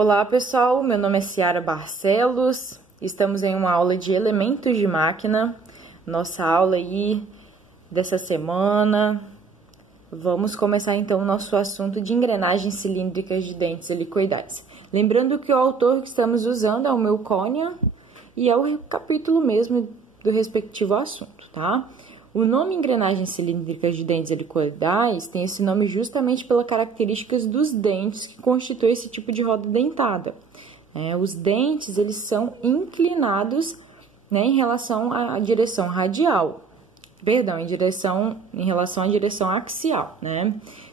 Olá pessoal, meu nome é Ciara Barcelos, estamos em uma aula de elementos de máquina, nossa aula aí dessa semana. Vamos começar então o nosso assunto de engrenagens cilíndricas de dentes helicoidais. Lembrando que o autor que estamos usando é o Melconian e é o capítulo mesmo do respectivo assunto, tá? O nome engrenagens cilíndricas de dentes helicoidais tem esse nome justamente pelas características dos dentes que constituem esse tipo de roda dentada. Os dentes, eles são inclinados, em relação à direção radial. Perdão, em relação à direção axial,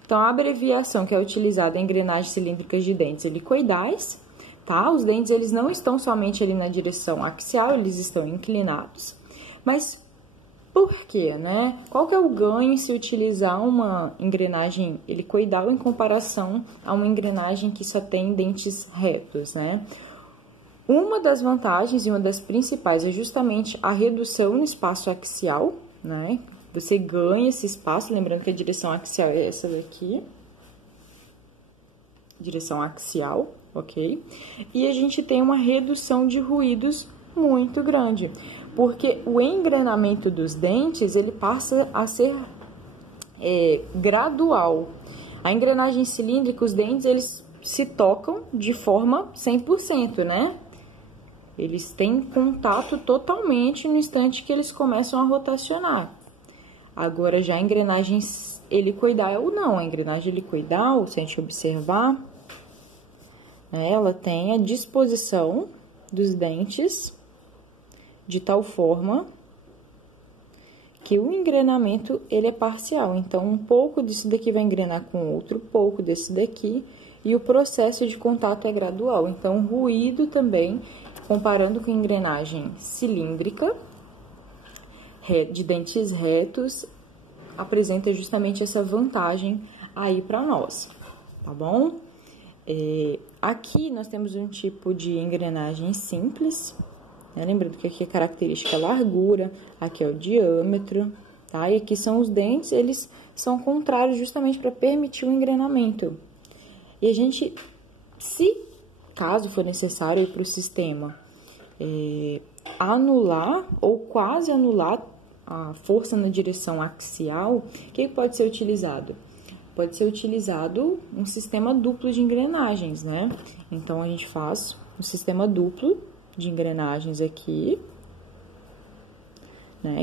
Então, a abreviação que é utilizada em engrenagens cilíndricas de dentes helicoidais, tá? Os dentes, eles não estão somente ali na direção axial, eles estão inclinados. Mas por quê, Qual que é o ganho se utilizar uma engrenagem helicoidal em comparação a uma engrenagem que só tem dentes retos, Uma das vantagens e uma das principais é justamente a redução no espaço axial, Você ganha esse espaço, lembrando que a direção axial é essa daqui. Direção axial, ok? E a gente tem uma redução de ruídos muito grande, porque o engrenamento dos dentes, ele passa a ser gradual. A engrenagem cilíndrica, os dentes, eles se tocam de forma 100%, Eles têm contato totalmente no instante que eles começam a rotacionar. Agora, já a engrenagem helicoidal, não. A engrenagem helicoidal, se a gente observar, ela tem a disposição dos dentes de tal forma que o engrenamento, ele é parcial. Então, um pouco disso daqui vai engrenar com outro, pouco desse daqui, e o processo de contato é gradual. Então, o ruído também, comparando com a engrenagem cilíndrica, de dentes retos, apresenta justamente essa vantagem aí para nós, tá bom? Aqui nós temos um tipo de engrenagem simples, Lembrando que aqui a característica é a largura, aqui é o diâmetro, tá? E aqui são os dentes, eles são contrários justamente para permitir o engrenamento. E a gente, se caso for necessário ir para o sistema anular ou quase anular a força na direção axial, o que pode ser utilizado? Pode ser utilizado um sistema duplo de engrenagens, Então, a gente faz um sistema duplo de engrenagens aqui,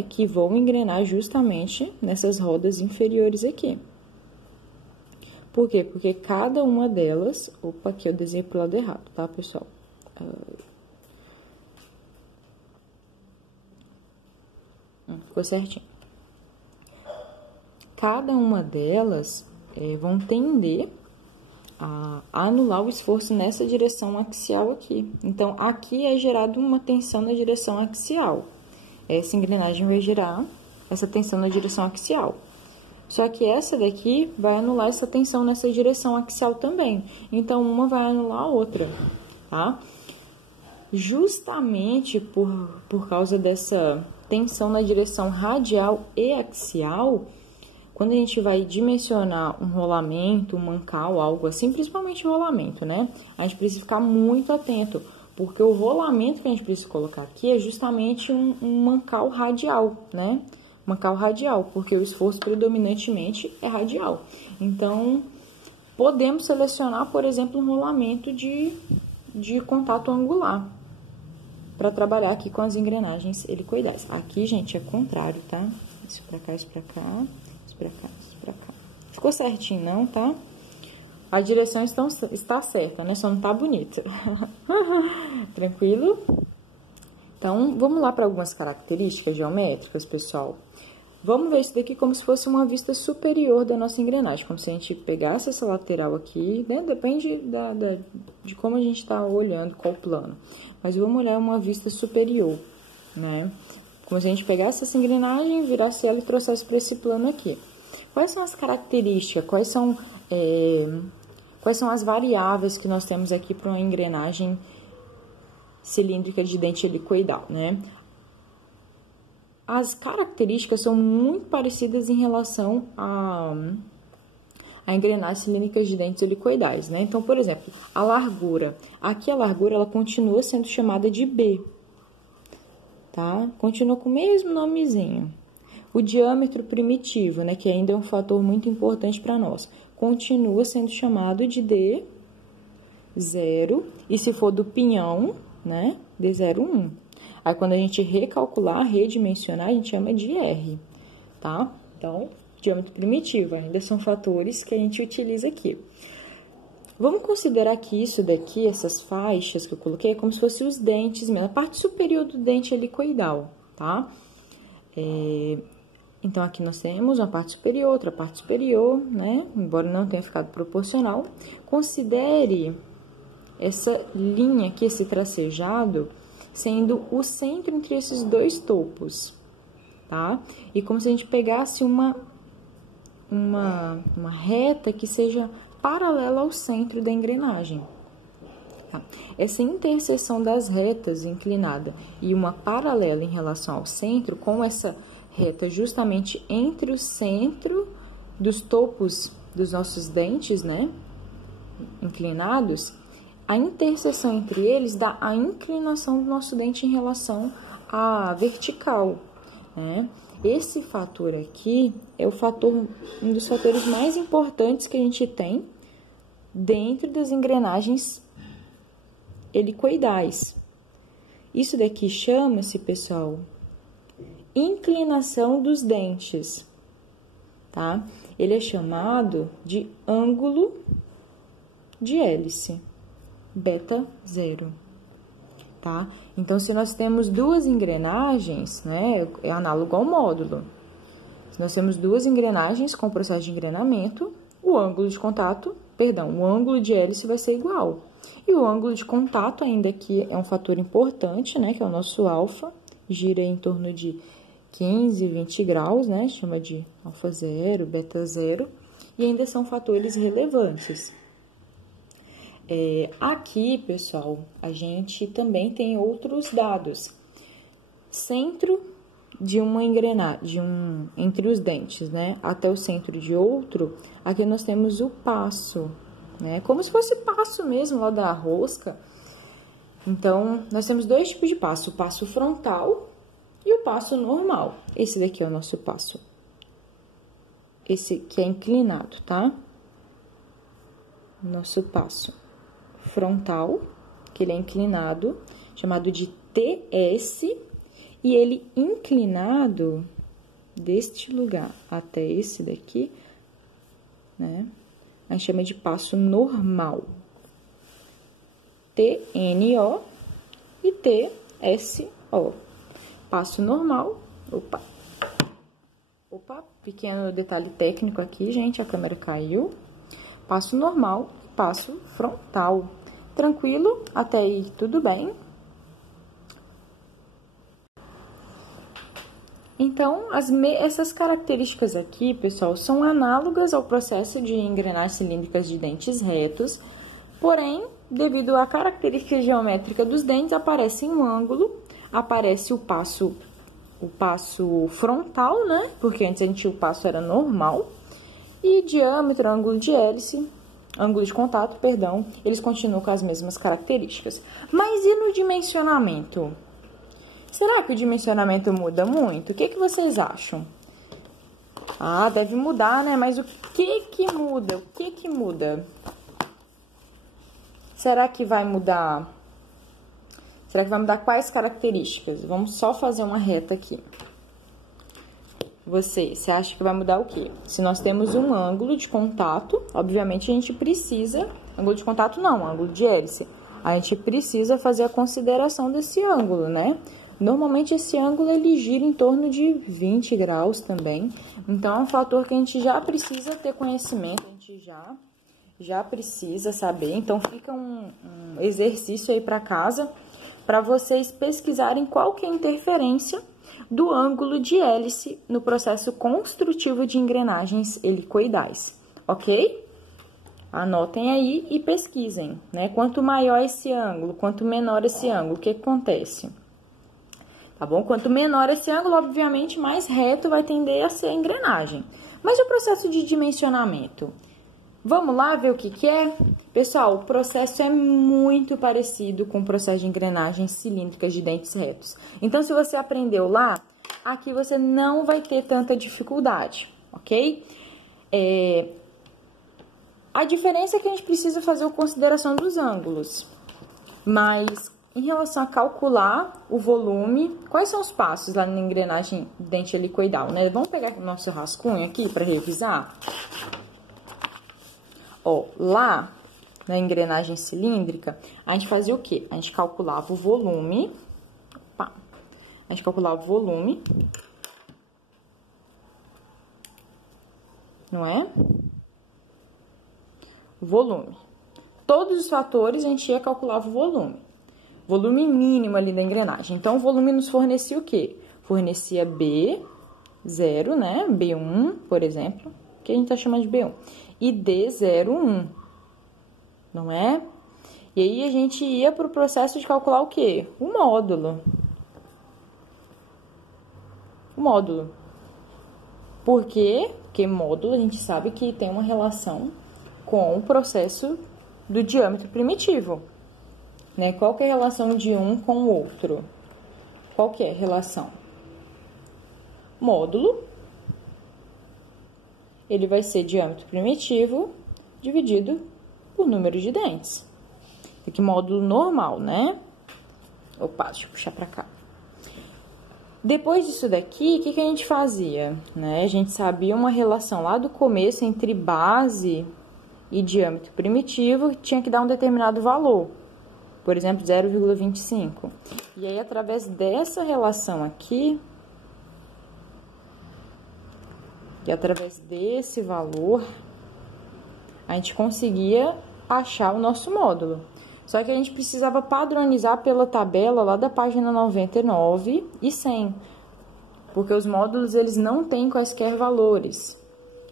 que vão engrenar justamente nessas rodas inferiores aqui. Por quê? Porque cada uma delas... Opa, aqui eu desenhei pro lado errado, tá, pessoal? Ficou certinho. Cada uma delas vão tender a anular o esforço nessa direção axial aqui. Então, aqui é gerado uma tensão na direção axial. Essa engrenagem vai gerar essa tensão na direção axial. Só que essa daqui vai anular essa tensão nessa direção axial também. Então, uma vai anular a outra, tá? Justamente por causa dessa tensão na direção radial e axial, quando a gente vai dimensionar um rolamento, um mancal, algo assim, principalmente rolamento, A gente precisa ficar muito atento, porque o rolamento que a gente precisa colocar aqui é justamente um mancal radial, Mancal radial, porque o esforço predominantemente é radial. Então, podemos selecionar, por exemplo, um rolamento de contato angular, para trabalhar aqui com as engrenagens helicoidais. Aqui, gente, é contrário, tá? Isso pra cá, isso pra cá. Pra cá, pra cá. Ficou certinho, não, tá? A direção está certa, Só não tá bonita. Tranquilo? Então, vamos lá para algumas características geométricas, pessoal. Vamos ver isso daqui como se fosse uma vista superior da nossa engrenagem. Como se a gente pegasse essa lateral aqui, Depende de como a gente tá olhando, qual plano. Mas vamos olhar uma vista superior, Como se a gente pegasse essa engrenagem, virasse ela e trouxesse para esse plano aqui. Quais são as características, quais são as variáveis que nós temos aqui para uma engrenagem cilíndrica de dente helicoidal, As características são muito parecidas em relação a engrenagem cilíndrica de dentes helicoidais, né? Então, por exemplo, a largura. Aqui a largura, ela continua sendo chamada de B, tá? Continua com o mesmo nomezinho. O diâmetro primitivo, né, que ainda é um fator muito importante para nós, continua sendo chamado de D0, e se for do pinhão, né, D01. Aí, quando a gente recalcular, redimensionar, a gente chama de R, tá? Então, diâmetro primitivo, ainda são fatores que a gente utiliza aqui. Vamos considerar que isso daqui, essas faixas que eu coloquei, é como se fossem os dentes mesmo, a parte superior do dente helicoidal, tá? Então, aqui nós temos uma parte superior, outra parte superior, né? Embora não tenha ficado proporcional. Considere essa linha aqui, esse tracejado, sendo o centro entre esses dois topos, tá? E como se a gente pegasse uma reta que seja paralela ao centro da engrenagem. Tá? Essa interseção das retas inclinada e uma paralela em relação ao centro, com essa reta justamente entre o centro dos topos dos nossos dentes, né, inclinados, a interseção entre eles dá a inclinação do nosso dente em relação à vertical, né? Esse fator aqui é um dos fatores mais importantes que a gente tem dentro das engrenagens helicoidais. Isso daqui chama-se, pessoal, inclinação dos dentes, tá? Ele é chamado de ângulo de hélice, beta 0. Tá? Então, se nós temos duas engrenagens, né, é análogo ao módulo. Se nós temos duas engrenagens com processo de engrenamento, o ângulo de contato, o ângulo de hélice vai ser igual. E o ângulo de contato, ainda que é um fator importante, né, que é o nosso alfa, gira em torno de 15, 20 graus, né, chama de alfa 0, beta 0, e ainda são fatores relevantes. Aqui, pessoal, a gente também tem outros dados. Centro de uma engrenagem, entre os dentes, né, até o centro de outro, aqui nós temos o passo, né, como se fosse passo mesmo lá da rosca. Então, nós temos dois tipos de passo, o passo frontal e o passo normal. Esse daqui é o nosso passo. Esse que é inclinado, tá? Nosso passo frontal, que ele é inclinado, chamado de TS, e ele inclinado deste lugar até esse daqui, né? A gente chama de passo normal. TNO e TSO. Passo normal, opa, pequeno detalhe técnico aqui, gente, a câmera caiu. Passo normal, passo frontal. Tranquilo? Até aí tudo bem? Então, essas características aqui, pessoal, são análogas ao processo de engrenagens cilíndricas de dentes retos, porém, devido à característica geométrica dos dentes, aparece um ângulo, aparece o passo frontal, né? Porque antes o passo era normal, e diâmetro, ângulo de hélice, ângulo de contato, perdão, eles continuam com as mesmas características. Mas e no dimensionamento? Será que o dimensionamento muda muito? O que vocês acham? Ah, deve mudar, né? Mas o que muda? O que muda? Será que vai mudar? Será que vai mudar quais características? Vamos só fazer uma reta aqui. Você acha que vai mudar o quê? Se nós temos um ângulo de contato, obviamente a gente precisa... Ângulo de contato não, ângulo de hélice. A gente precisa fazer a consideração desse ângulo, né? Normalmente esse ângulo ele gira em torno de 20 graus também. Então, é um fator que a gente já precisa ter conhecimento, a gente já precisa saber. Então, fica um exercício aí para casa, para vocês pesquisarem qual que é a interferência do ângulo de hélice no processo construtivo de engrenagens helicoidais, ok? Anotem aí e pesquisem, né? Quanto maior esse ângulo, quanto menor esse ângulo, o que acontece? Tá bom? Quanto menor esse ângulo, obviamente, mais reto vai tender a ser a engrenagem. Mas o processo de dimensionamento? Vamos lá ver o que que é? Pessoal, o processo é muito parecido com o processo de engrenagens cilíndricas de dentes retos. Então, se você aprendeu lá, aqui você não vai ter tanta dificuldade, ok? A diferença é que a gente precisa fazer a consideração dos ângulos. Mas, em relação a calcular o volume, quais são os passos lá na engrenagem dente helicoidal, né? Vamos pegar o nosso rascunho aqui para revisar? Ó, lá na engrenagem cilíndrica, a gente fazia o quê? A gente calculava o volume. Opa, a gente calculava o volume. Não é? Volume. Todos os fatores a gente ia calculava o volume. Volume mínimo ali da engrenagem. Então, o volume nos fornecia o quê? Fornecia B0, né? B1, por exemplo, que a gente tá chamando de B1. E D01, não é? E aí, a gente ia para o processo de calcular o quê? O módulo. O módulo. Por quê? Porque módulo a gente sabe que tem uma relação com o processo do diâmetro primitivo. Né? Qual que é a relação de um com o outro? Qual que é a relação? Módulo, ele vai ser diâmetro primitivo dividido por número de dentes. Aqui, módulo normal, né? Opa, deixa eu puxar pra cá. Depois disso daqui, o que a gente fazia? Né? A gente sabia uma relação lá do começo entre base e diâmetro primitivo, tinha que dar um determinado valor. Por exemplo, 0,25. E aí, através dessa relação aqui, e através desse valor, a gente conseguia achar o nosso módulo. Só que a gente precisava padronizar pela tabela lá da página 99 e 100. Porque os módulos, eles não têm quaisquer valores.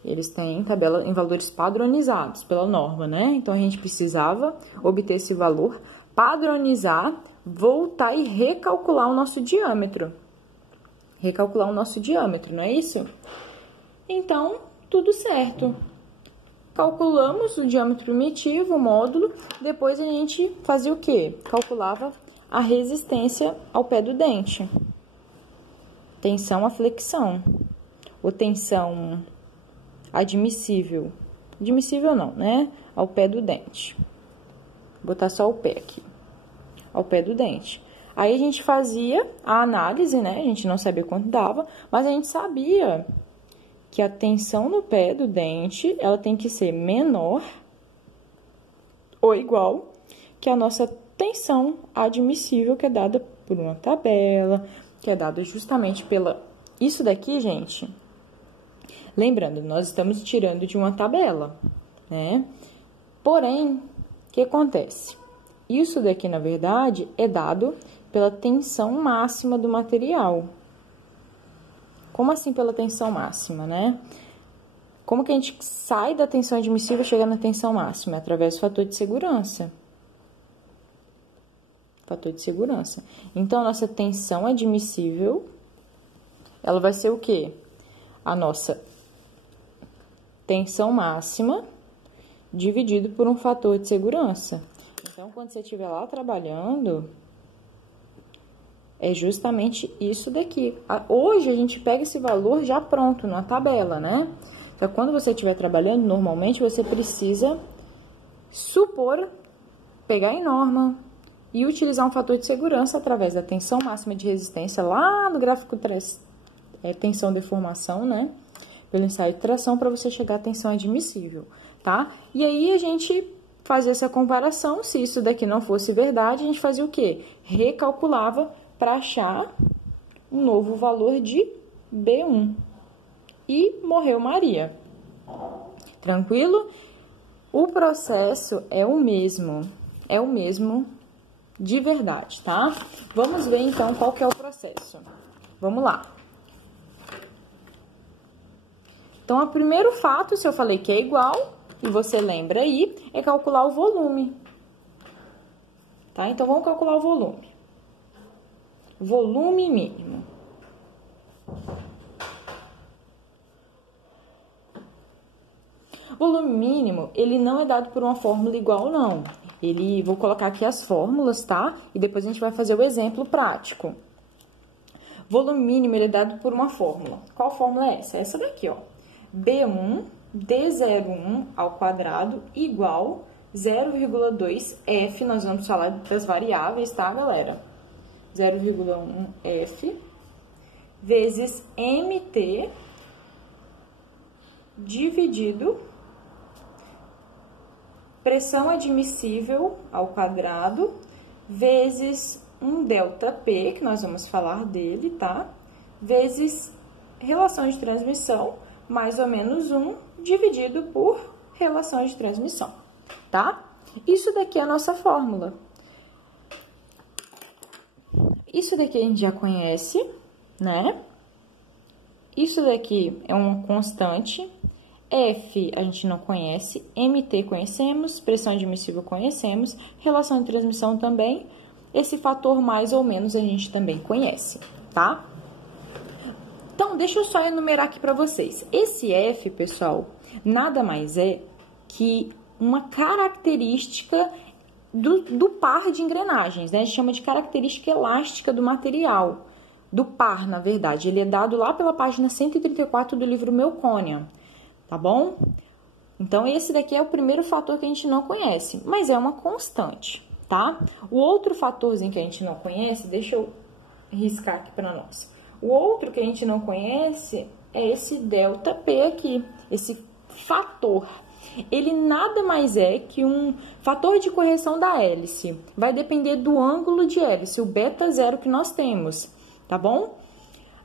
Eles têm tabela em valores padronizados pela norma, né? Então, a gente precisava obter esse valor, padronizar, voltar e recalcular o nosso diâmetro. Recalcular o nosso diâmetro, não é isso? Então, tudo certo. Calculamos o diâmetro primitivo, o módulo, depois a gente fazia o quê? Calculava a resistência ao pé do dente. Tensão à flexão. Ou tensão admissível. Admissível não, né? Ao pé do dente. Vou botar só o pé aqui. Ao pé do dente. Aí a gente fazia a análise, né? A gente não sabia quanto dava, mas a gente sabia que a tensão no pé do dente, ela tem que ser menor ou igual que a nossa tensão admissível, que é dada por uma tabela, que é dada justamente pela... Isso daqui, gente, lembrando, nós estamos tirando de uma tabela, né? Porém, o que acontece? Isso daqui, na verdade, é dado pela tensão máxima do material. Como assim pela tensão máxima, né? Como que a gente sai da tensão admissível e chega na tensão máxima? Através do fator de segurança. Fator de segurança. Então, a nossa tensão admissível, ela vai ser o quê? A nossa tensão máxima dividido por um fator de segurança. Então, quando você estiver lá trabalhando, é justamente isso daqui. Hoje, a gente pega esse valor já pronto, na tabela, né? Então, quando você estiver trabalhando, normalmente, você precisa supor, pegar em norma e utilizar um fator de segurança através da tensão máxima de resistência, lá no gráfico tensão deformação, né? Pelo ensaio de tração, para você chegar à tensão admissível, tá? E aí, a gente fazia essa comparação. Se isso daqui não fosse verdade, a gente fazia o quê? Recalculava para achar um novo valor de B1. E morreu Maria. Tranquilo? O processo é o mesmo de verdade, tá? Vamos ver, então, qual que é o processo. Vamos lá. Então, o primeiro fato, se eu falei que é igual, e você lembra aí, é calcular o volume. Tá? Então, vamos calcular o volume. Volume mínimo. Volume mínimo, ele não é dado por uma fórmula igual, não. Vou colocar aqui as fórmulas, tá? E depois a gente vai fazer o exemplo prático. Volume mínimo, ele é dado por uma fórmula. Qual fórmula é essa? Essa daqui, ó. B1 D01 ao quadrado igual 0,2 F, nós vamos falar das variáveis, tá, galera? 0,1 F vezes MT dividido pressão admissível ao quadrado vezes um ΔP, que nós vamos falar dele, tá? Vezes relação de transmissão, mais ou menos 1, dividido por relação de transmissão, tá? Isso daqui é a nossa fórmula. Isso daqui a gente já conhece, né? Isso daqui é uma constante. F a gente não conhece, MT conhecemos, pressão admissível conhecemos, relação de transmissão também. Esse fator mais ou menos a gente também conhece, tá? Então, deixa eu só enumerar aqui para vocês. Esse F, pessoal, nada mais é que uma característica do par de engrenagens, né? A gente chama de característica elástica do material, do par, na verdade. Ele é dado lá pela página 134 do livro Melconian, tá bom? Então, esse daqui é o primeiro fator que a gente não conhece, mas é uma constante, tá? O outro fatorzinho que a gente não conhece, deixa eu riscar aqui para nós. O outro que a gente não conhece é esse ΔP aqui, esse fator. Ele nada mais é que um fator de correção da hélice. Vai depender do ângulo de hélice, o β0 que nós temos, tá bom?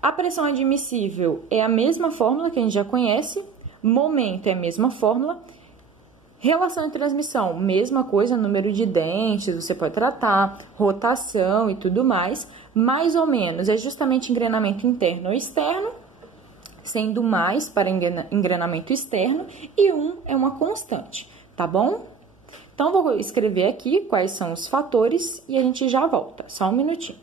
A pressão admissível é a mesma fórmula que a gente já conhece, momento é a mesma fórmula, relação de transmissão, mesma coisa, número de dentes, você pode tratar, rotação e tudo mais, mais ou menos, é justamente engrenamento interno ou externo, sendo mais para engrenamento externo, e 1 é uma constante, tá bom? Então, vou escrever aqui quais são os fatores e a gente já volta, só um minutinho.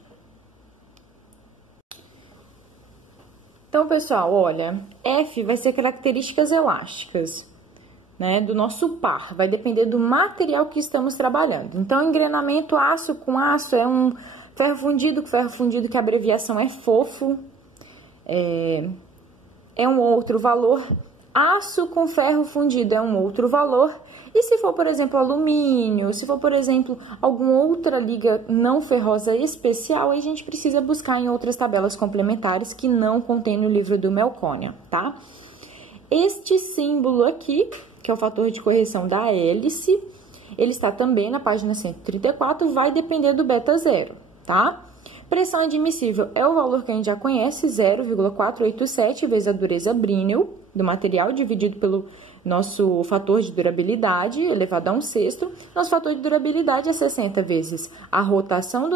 Então, pessoal, olha, F vai ser características elásticas, né, do nosso par, vai depender do material que estamos trabalhando. Então, engrenamento aço com aço é um ferro fundido que a abreviação é fofo, é um outro valor. Aço com ferro fundido é um outro valor. E se for, por exemplo, alumínio, se for, por exemplo, alguma outra liga não ferrosa especial, a gente precisa buscar em outras tabelas complementares que não contém no livro do Melconian, tá? Este símbolo aqui, que é o fator de correção da hélice, ele está também na página 134, vai depender do β0, tá? Pressão admissível é o valor que a gente já conhece, 0,487 vezes a dureza Brinell do material, dividido pelo nosso fator de durabilidade, elevado a 1/6. Nosso fator de durabilidade é 60 vezes a rotação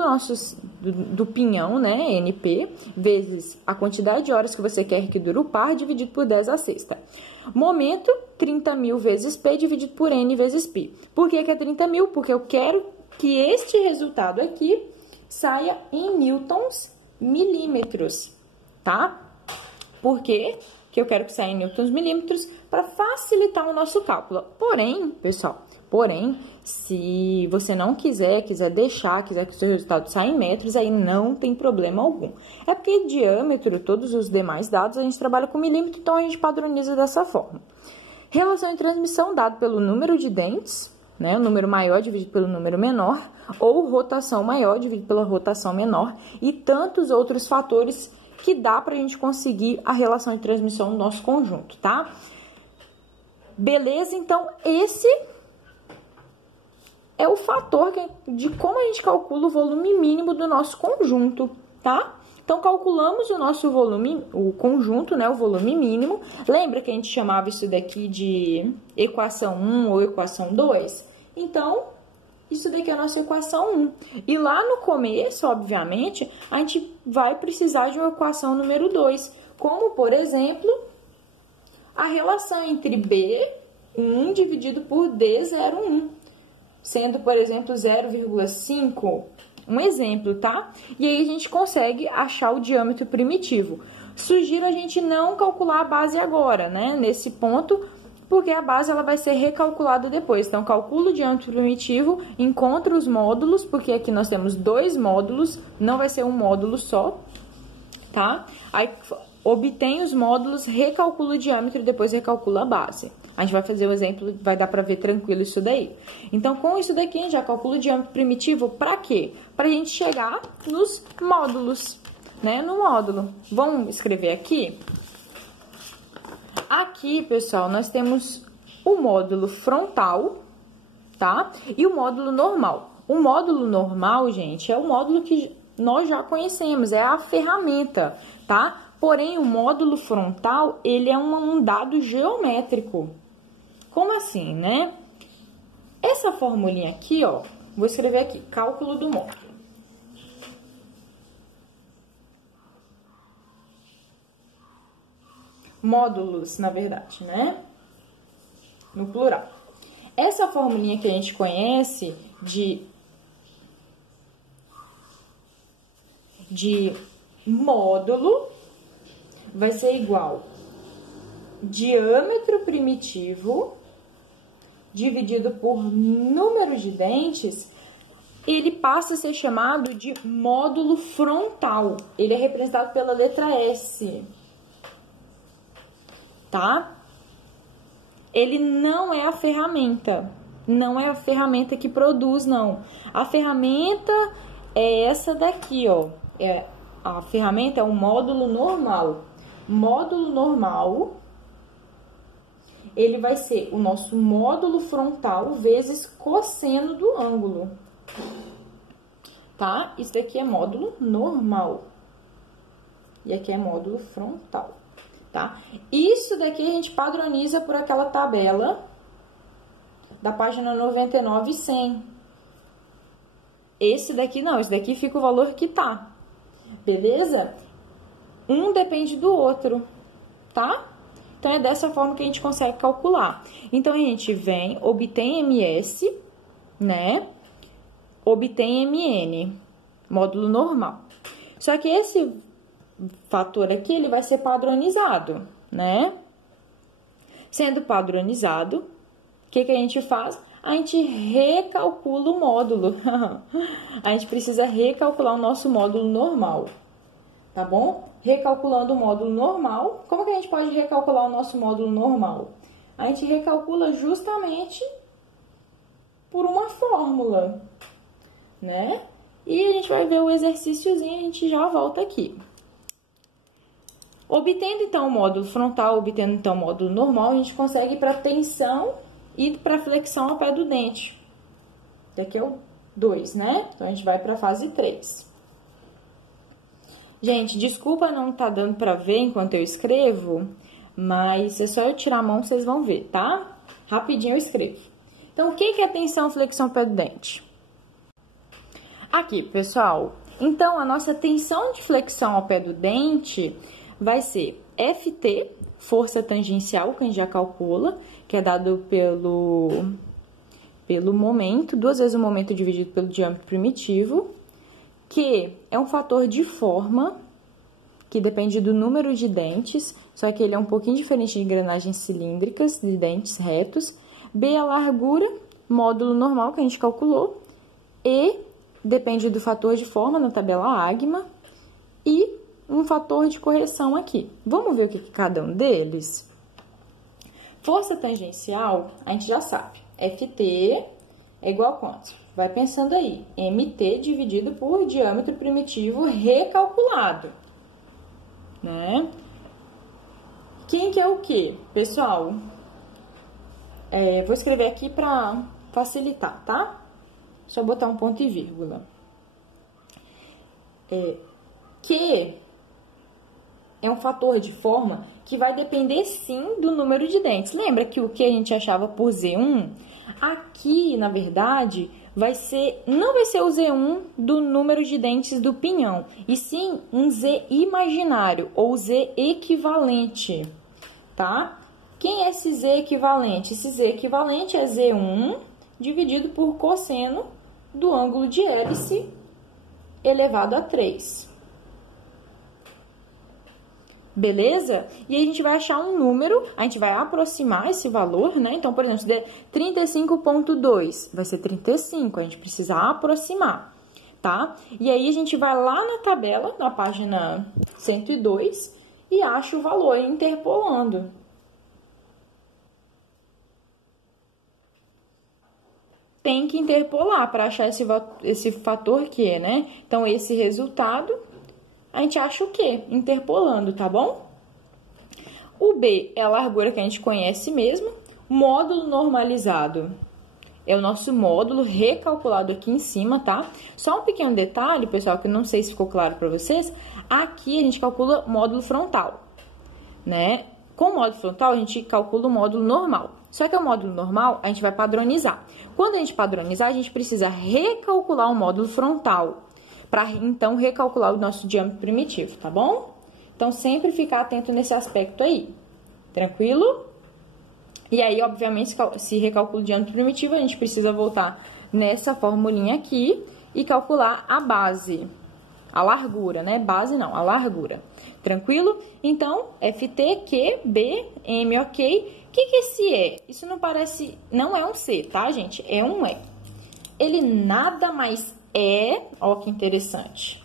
do pinhão, né, NP, vezes a quantidade de horas que você quer que dure o par, dividido por 10⁻⁶. Momento, 30.000 vezes P, dividido por N vezes Π. Por que é 30.000? Porque eu quero que este resultado aqui saia em newtons milímetros, tá? Por quê? Que eu quero que saia em newtons milímetros para facilitar o nosso cálculo. Porém, pessoal, se você não quiser deixar que o seu resultado saia em metros, aí não tem problema algum. É porque diâmetro, todos os demais dados, a gente trabalha com milímetro, então a gente padroniza dessa forma. Relação de transmissão dado pelo número de dentes, né, o número maior dividido pelo número menor, ou rotação maior dividido pela rotação menor, e tantos outros fatores que dá para a gente conseguir a relação de transmissão no nosso conjunto, tá? Beleza? Então, esse é o fator de como a gente calcula o volume mínimo do nosso conjunto, tá? Então, calculamos o nosso volume, o conjunto, né, o volume mínimo. Lembra que a gente chamava isso daqui de equação 1 ou equação 2? Então, isso daqui é a nossa equação 1. E lá no começo, obviamente, a gente vai precisar de uma equação número 2, como, por exemplo, a relação entre B1 dividido por D01, sendo, por exemplo, 0,5, um exemplo, tá? E aí a gente consegue achar o diâmetro primitivo. Sugiro a gente não calcular a base agora, né? Nesse ponto, Porque a base ela vai ser recalculada depois. Então, calculo o diâmetro primitivo, encontro os módulos, porque aqui nós temos 2 módulos, não vai ser um módulo só, tá? Aí, obtém os módulos, recalcula o diâmetro e depois recalcula a base. A gente vai fazer o exemplo, vai dar pra ver tranquilo isso daí. Então, com isso daqui, a gente já calcula o diâmetro primitivo pra quê? Pra gente chegar nos módulos, né? No módulo. Vamos escrever aqui? Aqui, pessoal, nós temos o módulo frontal, tá? E o módulo normal. O módulo normal, gente, é o módulo que nós já conhecemos, é a ferramenta, tá? Porém, o módulo frontal, ele é um dado geométrico. Como assim, né? Essa formulinha aqui, ó, vou escrever aqui, cálculo do módulo. Módulos, na verdade, né? No plural. Essa formulinha que a gente conhece de módulo vai ser igual diâmetro primitivo dividido por número de dentes, ele passa a ser chamado de módulo frontal. Ele é representado pela letra S, tá? Ele não é a ferramenta, não é a ferramenta que produz, não. A ferramenta é essa daqui, ó. A ferramenta é o módulo normal. Módulo normal, ele vai ser o nosso módulo frontal vezes cosseno do ângulo, tá? Isso daqui é módulo normal. E aqui é módulo frontal, tá? Isso daqui a gente padroniza por aquela tabela da página 99 e 100. Esse daqui não, esse daqui fica o valor que tá, beleza? Um depende do outro, tá? Então, é dessa forma que a gente consegue calcular. Então, a gente vem, obtém MS, né? Obtém MN, módulo normal. Só que esse fator aqui, ele vai ser padronizado, né? Sendo padronizado, o que a gente faz? A gente recalcula o módulo. A gente precisa recalcular o nosso módulo normal, tá bom? Recalculando o módulo normal, como que a gente pode recalcular o nosso módulo normal? A gente recalcula justamente por uma fórmula, né? E a gente vai ver o exercíciozinho e a gente já volta aqui. Obtendo, então, o módulo frontal, obtendo, então, o módulo normal, a gente consegue ir para tensão e para flexão ao pé do dente. Que aqui é o 2, né? Então, a gente vai para a fase 3. Gente, desculpa não tá dando para ver enquanto eu escrevo, mas é só eu tirar a mão que vocês vão ver, tá? Rapidinho eu escrevo. Então, o que é tensão, flexão ao pé do dente? Aqui, pessoal, então, a nossa tensão de flexão ao pé do dente vai ser FT, força tangencial, que a gente já calcula, que é dado pelo momento, 2 vezes o momento dividido pelo diâmetro primitivo, que é um fator de forma, que depende do número de dentes, só que ele é um pouquinho diferente de engrenagens cilíndricas, de dentes retos. B é a largura, módulo normal, que a gente calculou. E depende do fator de forma, na tabela AGMA. E um fator de correção aqui. Vamos ver o que é cada um deles? Força tangencial, a gente já sabe. FT é igual a quanto? Vai pensando aí, MT dividido por diâmetro primitivo recalculado, né? Quem que é o quê? Pessoal, vou escrever aqui para facilitar, tá? Só botar um ponto e vírgula. Que é um fator de forma que vai depender, sim, do número de dentes. Lembra que o que a gente achava por Z1? Aqui, na verdade, não vai ser o Z1 do número de dentes do pinhão, e sim um Z imaginário, ou Z equivalente, tá? Quem é esse Z equivalente? Esse Z equivalente é Z1 dividido por cosseno do ângulo de hélice elevado a 3. Beleza? E aí a gente vai achar um número, a gente vai aproximar esse valor, né? Então, por exemplo, se der 35,2, vai ser 35, a gente precisa aproximar, tá? E aí a gente vai lá na tabela, na página 102, e acha o valor interpolando. Tem que interpolar para achar esse fator Q, né? Então, esse resultado, a gente acha o quê? Interpolando, tá bom? O B é a largura que a gente conhece mesmo. Módulo normalizado é o nosso módulo recalculado aqui em cima, tá? Só um pequeno detalhe, pessoal, que não sei se ficou claro para vocês. Aqui a gente calcula módulo frontal, né? Com o módulo frontal, a gente calcula o módulo normal. Só que o módulo normal, a gente vai padronizar. Quando a gente padronizar, a gente precisa recalcular o módulo frontal, para então recalcular o nosso diâmetro primitivo, tá bom? Então, sempre ficar atento nesse aspecto aí, tranquilo? E aí, obviamente, se recalcula o diâmetro primitivo, a gente precisa voltar nessa formulinha aqui e calcular a base, a largura, né? Base não, a largura. Tranquilo? Então, FT, Q, B, M, ok. O que esse é? Isso não é um C, tá, gente? É um E. Ele nada mais é, ó que interessante,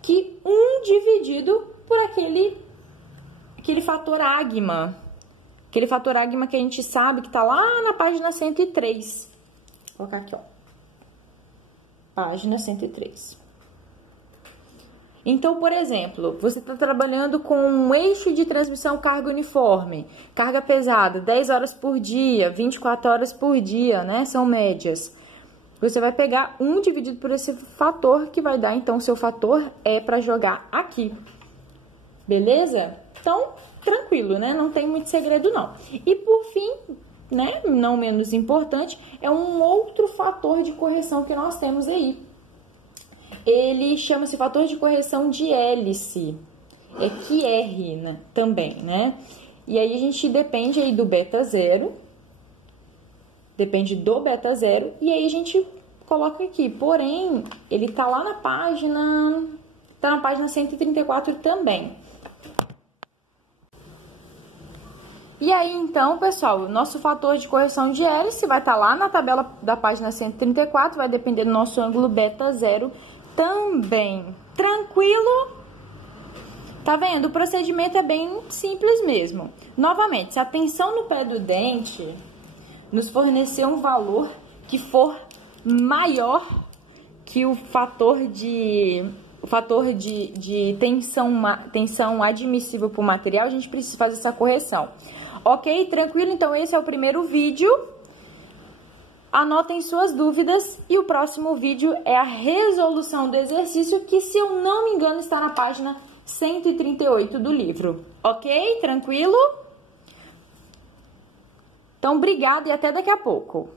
que 1 dividido por aquele fator agma. Aquele fator agma que a gente sabe que tá lá na página 103. Vou colocar aqui, ó. Página 103. Então, por exemplo, você está trabalhando com um eixo de transmissão carga uniforme, carga pesada, 10 horas por dia, 24 horas por dia, né? São médias. Você vai pegar 1 dividido por esse fator, que vai dar, então, seu fator é para jogar aqui. Beleza? Então, tranquilo, né? Não tem muito segredo, não. E, por fim, né? Não menos importante, é um outro fator de correção que nós temos aí. Ele chama-se fator de correção de hélice. É QR, né? Também, né? E aí, a gente depende aí do beta zero. Depende do beta zero. E aí, a gente coloca aqui. Porém, ele tá lá na página... Tá na página 134 também. E aí, então, pessoal, o nosso fator de correção de hélice vai estar lá na tabela da página 134. Vai depender do nosso ângulo beta zero também. Tranquilo? Tá vendo? O procedimento é bem simples mesmo. Novamente, se a tensão no pé do dente nos fornecer um valor que for maior que o fator de tensão admissível para o material, a gente precisa fazer essa correção. Ok? Tranquilo? Então, esse é o primeiro vídeo. Anotem suas dúvidas e o próximo vídeo é a resolução do exercício, que, se eu não me engano, está na página 138 do livro. Ok? Tranquilo? Então, obrigada e até daqui a pouco.